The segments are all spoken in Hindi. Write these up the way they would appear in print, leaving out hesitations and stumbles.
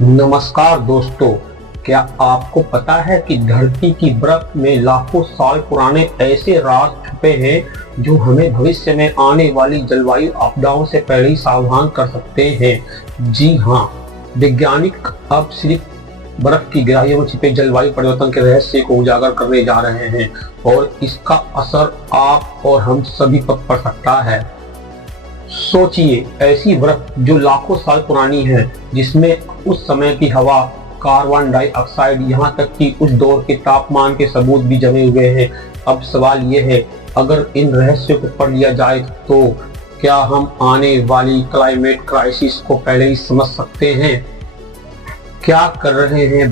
नमस्कार दोस्तों, क्या आपको पता है कि धरती की बर्फ में लाखों साल पुराने ऐसे राज छुपे हैं जो हमें भविष्य में आने वाली जलवायु आपदाओं से पहले ही सावधान कर सकते हैं। जी हाँ, वैज्ञानिक अब सिर्फ बर्फ की गहराइयों में छिपे जलवायु परिवर्तन के रहस्य को उजागर करने जा रहे हैं और इसका असर आप और हम सभी पर पड़ सकता है। सोचिए, ऐसी बर्फ जो लाखों साल पुरानी है, जिसमें उस समय की हवा, कार्बन डाइऑक्साइड, यहाँ तक कि उस दौर के तापमान के सबूत भी जमे हुए हैं। अब सवाल यह है, अगर इन रहस्यों को पढ़ लिया जाए तो क्या हम आने वाली क्लाइमेट क्राइसिस को पहले ही समझ सकते हैं? क्या कर रहे हैं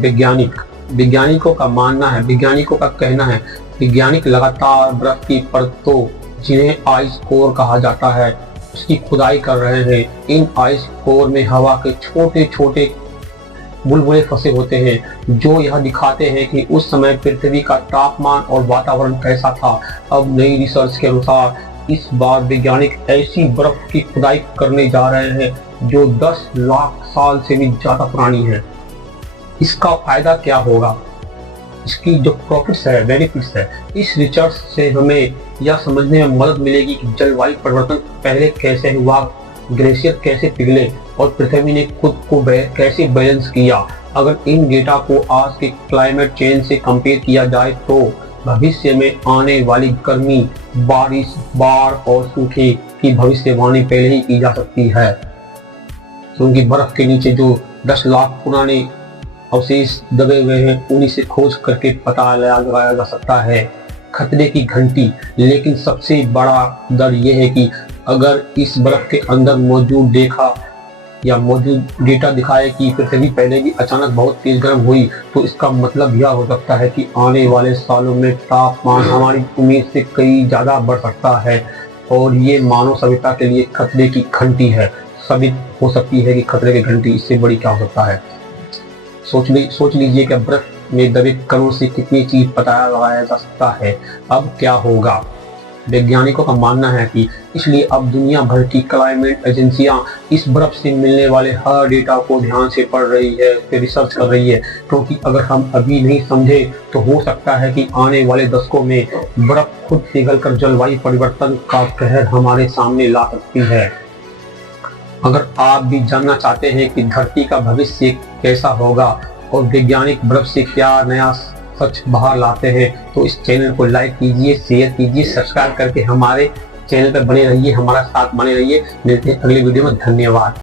वैज्ञानिकों का मानना है, वैज्ञानिकों का कहना है, वैज्ञानिक लगातार बर्फ की परतों, जिन्हें आइस कोर कहा जाता है, उसकी खुदाई कर रहे हैं। इन आइस कोर में हवा के छोटे छोटे बुलबुले फंसे होते हैं जो यह दिखाते हैं कि उस समय पृथ्वी का तापमान और वातावरण कैसा था। अब नई रिसर्च के अनुसार इस बार वैज्ञानिक ऐसी बर्फ की खुदाई करने जा रहे हैं जो 10 लाख साल से भी ज्यादा पुरानी है। इसका फायदा क्या होगा? इसकी जो प्रॉफिट्स है, बेनिफिट्स है, इस रिसर्च से हमें यह समझने में मदद मिलेगी कि जलवायु परिवर्तन पहले कैसे हुआ, ग्लेशियर कैसे पिघले और पृथ्वी ने खुद को कैसे बैलेंस किया। अगर इन डेटा को आज के क्लाइमेट चेंज से कंपेयर किया जाए तो भविष्य में आने वाली गर्मी, बारिश, बाढ़ और सूखे की भविष्यवाणी पहले ही की जा सकती है, क्योंकि बर्फ के नीचे जो 10 लाख पुराने अवशेष दबे हुए हैं, उन्हीं से खोज करके पता लगाया जा सकता है। खतरे की घंटी, लेकिन सबसे बड़ा डर यह है कि अगर इस बर्फ के अंदर मौजूद डेटा दिखाए कि पृथ्वी पहले भी अचानक बहुत तेज गर्म हुई, तो इसका मतलब यह हो सकता है कि आने वाले सालों में तापमान हमारी उम्मीद से कई ज्यादा बढ़ सकता है और ये मानव सभ्यता के लिए खतरे की घंटी है। साबित हो सकती है कि खतरे की घंटी इससे बड़ी क्या हो सकता है। सोच लीजिए कि बर्फ में दबे कणों से कितनी चीज पता लगाया जा सकता है। अब क्या होगा? वैज्ञानिकों का मानना है कि इसलिए अब दुनिया भर की क्लाइमेट एजेंसियां इस बर्फ से मिलने वाले हर डेटा को ध्यान से पढ़ रही है, उस पर रिसर्च कर रही है, क्योंकि अगर हम अभी नहीं समझे तो हो सकता है कि आने वाले दशकों में बर्फ खुद पिघलकर जलवायु परिवर्तन का कहर हमारे सामने ला सकती है। अगर आप भी जानना चाहते हैं कि धरती का भविष्य कैसा होगा और वैज्ञानिक बर्फ से क्या नया सच बाहर लाते हैं, तो इस चैनल को लाइक कीजिए, शेयर कीजिए, सब्सक्राइब करके हमारे चैनल पर बने रहिए, हमारा साथ बने रहिए। मिलते हैं अगले वीडियो में। धन्यवाद।